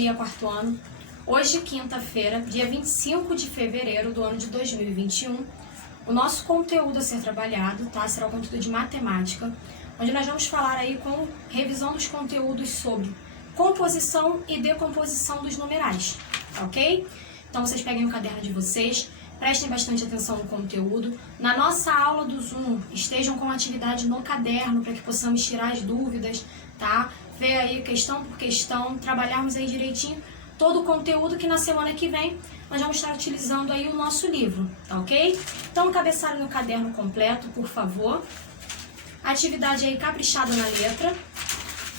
dia, quarto ano. Hoje, quinta-feira, dia 25 de fevereiro do ano de 2021. O nosso conteúdo a ser trabalhado, tá? Será o conteúdo de matemática, onde nós vamos falar aí com revisão dos conteúdos sobre composição e decomposição dos numerais, tá ok? Então vocês peguem o caderno de vocês, prestem bastante atenção no conteúdo. Na nossa aula do Zoom, estejam com a atividade no caderno para que possamos tirar as dúvidas, tá? Ver aí questão por questão, trabalharmos aí direitinho todo o conteúdo que na semana que vem nós vamos estar utilizando aí o nosso livro, tá ok? Então, cabeçalho no caderno completo, por favor. Atividade aí caprichada na letra.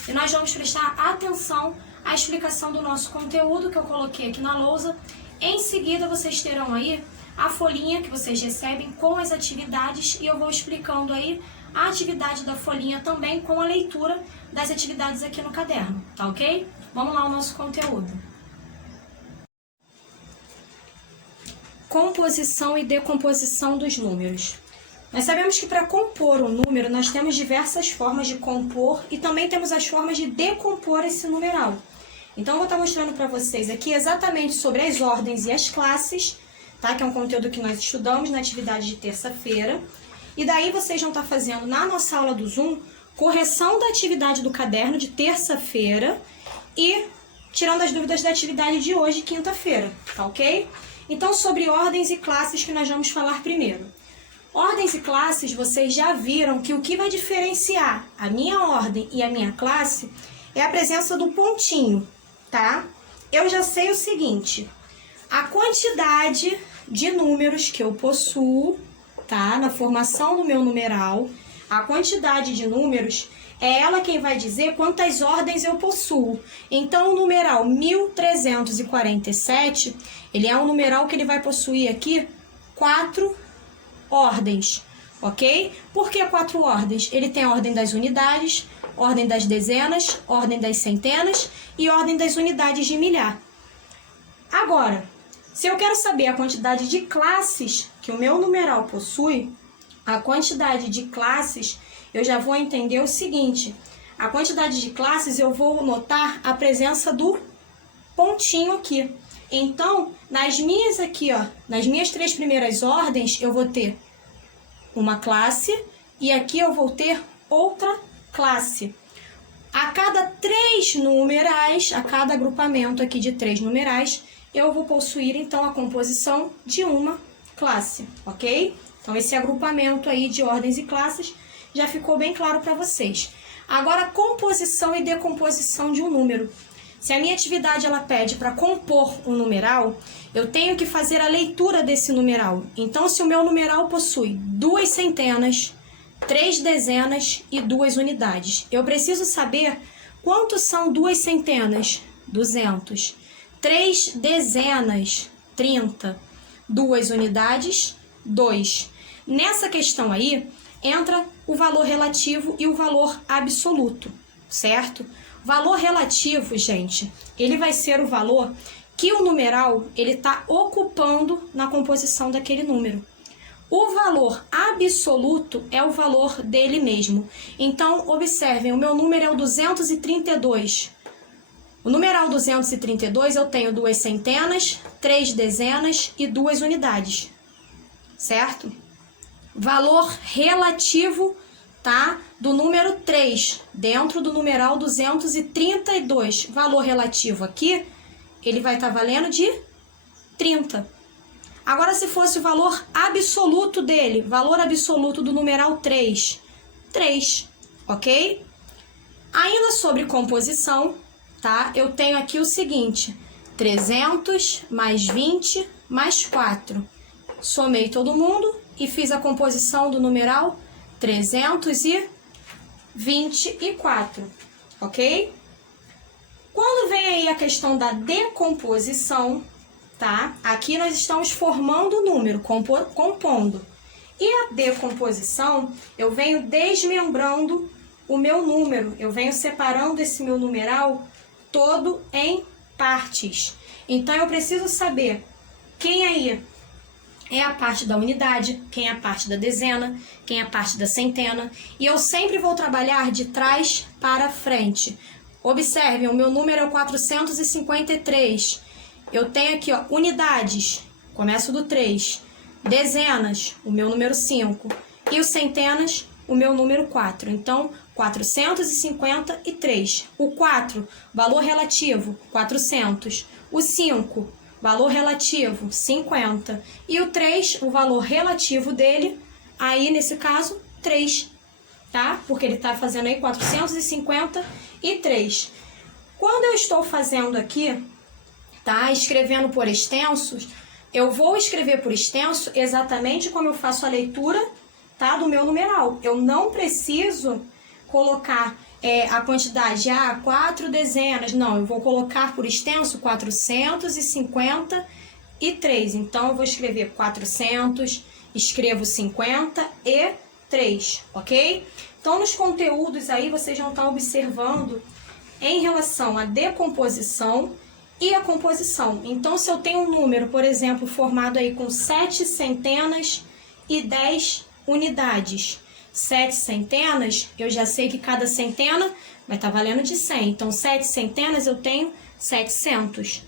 E nós vamos prestar atenção à explicação do nosso conteúdo que eu coloquei aqui na lousa. Em seguida, vocês terão aí a folhinha que vocês recebem com as atividades e eu vou explicando aí a atividade da folhinha também com a leitura das atividades aqui no caderno, tá ok? Vamos lá ao nosso conteúdo. Composição e decomposição dos números. Nós sabemos que para compor um número nós temos diversas formas de compor e também temos as formas de decompor esse numeral. Então eu vou estar mostrando para vocês aqui exatamente sobre as ordens e as classes, tá? Que é um conteúdo que nós estudamos na atividade de terça-feira. E daí vocês vão estar fazendo na nossa aula do Zoom correção da atividade do caderno de terça-feira e tirando as dúvidas da atividade de hoje, quinta-feira, tá ok? Então, sobre ordens e classes que nós vamos falar primeiro. Ordens e classes, vocês já viram que o que vai diferenciar a minha ordem e a minha classe é a presença do pontinho, tá? Eu já sei o seguinte, a quantidade de números que eu possuo, tá? Na formação do meu numeral, a quantidade de números é ela quem vai dizer quantas ordens eu possuo. Então, o numeral 1347, ele é um numeral que ele vai possuir aqui 4 ordens, ok? Por que 4 ordens? Ele tem a ordem das unidades, ordem das dezenas, ordem das centenas e ordem das unidades de milhar. Agora, se eu quero saber a quantidade de classes que o meu numeral possui, a quantidade de classes, eu já vou entender o seguinte, a quantidade de classes eu vou notar a presença do pontinho aqui. Então, nas minhas aqui, ó, nas minhas 3 primeiras ordens, eu vou ter uma classe e aqui eu vou ter outra classe. A cada 3 numerais, a cada agrupamento aqui de 3 numerais, eu vou possuir então a composição de uma classe, ok? Então, esse agrupamento aí de ordens e classes já ficou bem claro para vocês. Agora, composição e decomposição de um número. Se a minha atividade ela pede para compor um numeral, eu tenho que fazer a leitura desse numeral. Então, se o meu numeral possui 2 centenas, 3 dezenas e 2 unidades, eu preciso saber quantos são 2 centenas, 200, 3 dezenas, 30, 2 unidades, 2. Nessa questão aí, entra o valor relativo e o valor absoluto, certo? Valor relativo, gente, ele vai ser o valor que o numeral ele está ocupando na composição daquele número. O valor absoluto é o valor dele mesmo. Então, observem, o meu número é o 232. O numeral 232 eu tenho 2 centenas, 3 dezenas e 2 unidades, certo? Valor relativo, tá? Do número 3, dentro do numeral 232. Valor relativo aqui, ele vai estar valendo de 30. Agora, se fosse o valor absoluto dele, valor absoluto do numeral 3, 3, ok? Ainda sobre composição, tá? Eu tenho aqui o seguinte, 300 mais 20 mais 4. Somei todo mundo e fiz a composição do numeral 324, ok? Quando vem aí a questão da decomposição, tá? Aqui nós estamos formando o número, compondo. E a decomposição, eu venho desmembrando o meu número, eu venho separando esse meu numeral todo em partes. Então, eu preciso saber quem aí é a parte da unidade, quem é a parte da dezena, quem é a parte da centena. E eu sempre vou trabalhar de trás para frente. Observem, o meu número é o 453. Eu tenho aqui, ó, unidades, começo do 3. Dezenas, o meu número 5. E os centenas, o meu número 4. Então, 453. O 4, valor relativo, 400. O 5, valor relativo, 50. E o 3, o valor relativo dele, aí nesse caso, 3. Tá? Porque ele está fazendo aí 453. Quando eu estou fazendo aqui, tá? Escrevendo por extensos, eu vou escrever por extenso exatamente como eu faço a leitura, tá? Do meu numeral. Eu não preciso colocar a quantidade, 4 dezenas. Não, eu vou colocar por extenso 453. Então, eu vou escrever 400, escrevo 53, ok? Então, nos conteúdos aí, vocês vão estar observando em relação à decomposição e a composição. Então, se eu tenho um número, por exemplo, formado aí com 7 centenas e 10 unidades. 7 centenas, eu já sei que cada centena vai estar valendo de 100. Então, 7 centenas eu tenho 700.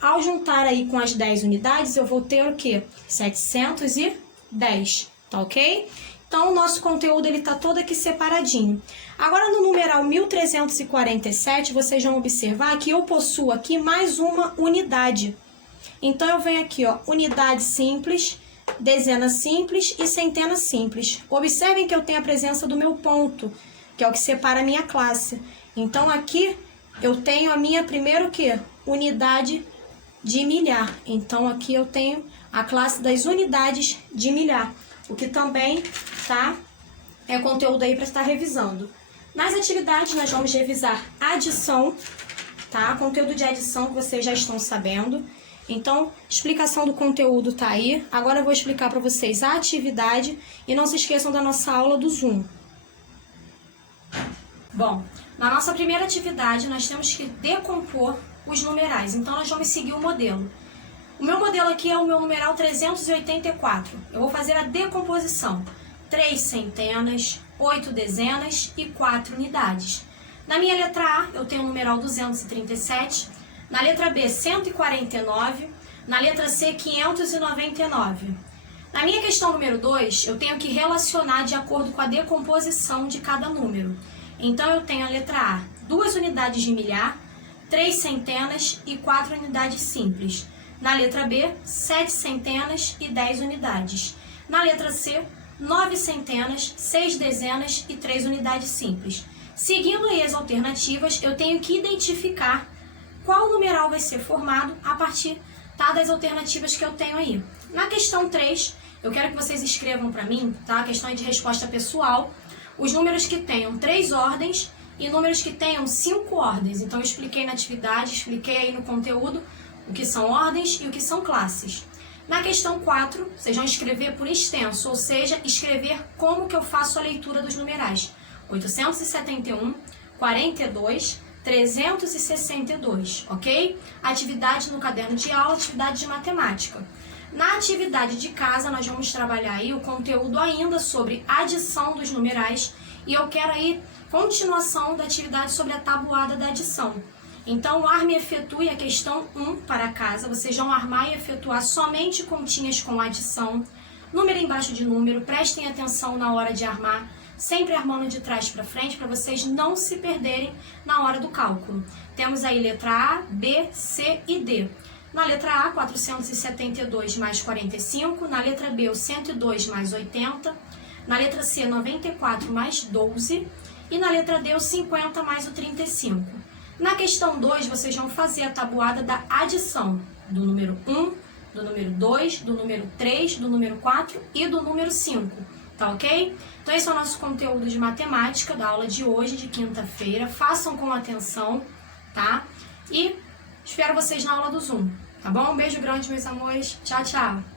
Ao juntar aí com as 10 unidades, eu vou ter o quê? 710, tá ok? Então, o nosso conteúdo ele tá todo aqui separadinho. Agora, no numeral 1347, vocês vão observar que eu possuo aqui mais uma unidade. Então, eu venho aqui, ó, unidade simples, dezena simples e centena simples. Observem que eu tenho a presença do meu ponto, que é o que separa a minha classe. Então, aqui eu tenho a minha primeira o quê? Unidade de milhar. Então, aqui eu tenho a classe das unidades de milhar, o que também, tá? É conteúdo aí para estar revisando. Nas atividades, nós vamos revisar adição, tá? Conteúdo de adição que vocês já estão sabendo. Então, explicação do conteúdo tá aí. Agora eu vou explicar para vocês a atividade e não se esqueçam da nossa aula do Zoom. Bom, na nossa primeira atividade nós temos que decompor os numerais. Então, nós vamos seguir o modelo. O meu modelo aqui é o meu numeral 384. Eu vou fazer a decomposição. 3 centenas, 8 dezenas e 4 unidades. Na minha letra A, eu tenho o numeral 237. Na letra B, 149. Na letra C, 599. Na minha questão número 2, eu tenho que relacionar de acordo com a decomposição de cada número. Então, eu tenho a letra A, 2 unidades de milhar, 3 centenas e 4 unidades simples. Na letra B, 7 centenas e 10 unidades. Na letra C, 9 centenas, 6 dezenas e 3 unidades simples. Seguindo aí as alternativas, eu tenho que identificar qual numeral vai ser formado a partir, tá, das alternativas que eu tenho aí. Na questão 3, eu quero que vocês escrevam para mim, tá? A questão é de resposta pessoal. Os números que tenham 3 ordens e números que tenham 5 ordens. Então, eu expliquei na atividade, expliquei aí no conteúdo o que são ordens e o que são classes. Na questão 4, vocês vão escrever por extenso, ou seja, escrever como que eu faço a leitura dos numerais. 871, 42, 362, ok? Atividade no caderno de aula, atividade de matemática. Na atividade de casa, nós vamos trabalhar aí o conteúdo ainda sobre adição dos numerais e eu quero aí continuação da atividade sobre a tabuada da adição. Então, arme e efetue a questão 1 para casa. Vocês vão armar e efetuar somente continhas com adição. Número embaixo de número. Prestem atenção na hora de armar. Sempre armando de trás para frente para vocês não se perderem na hora do cálculo. Temos aí letra A, B, C e D. Na letra A, 472 mais 45. Na letra B, o 102 mais 80. Na letra C, 94 mais 12. E na letra D, o 50 mais o 35. Na questão 2, vocês vão fazer a tabuada da adição do número 1, do número 2, do número 3, do número 4 e do número 5, tá ok? Então esse é o nosso conteúdo de matemática da aula de hoje, de quinta-feira. Façam com atenção, tá? E espero vocês na aula do Zoom, tá bom? Um beijo grande, meus amores. Tchau, tchau!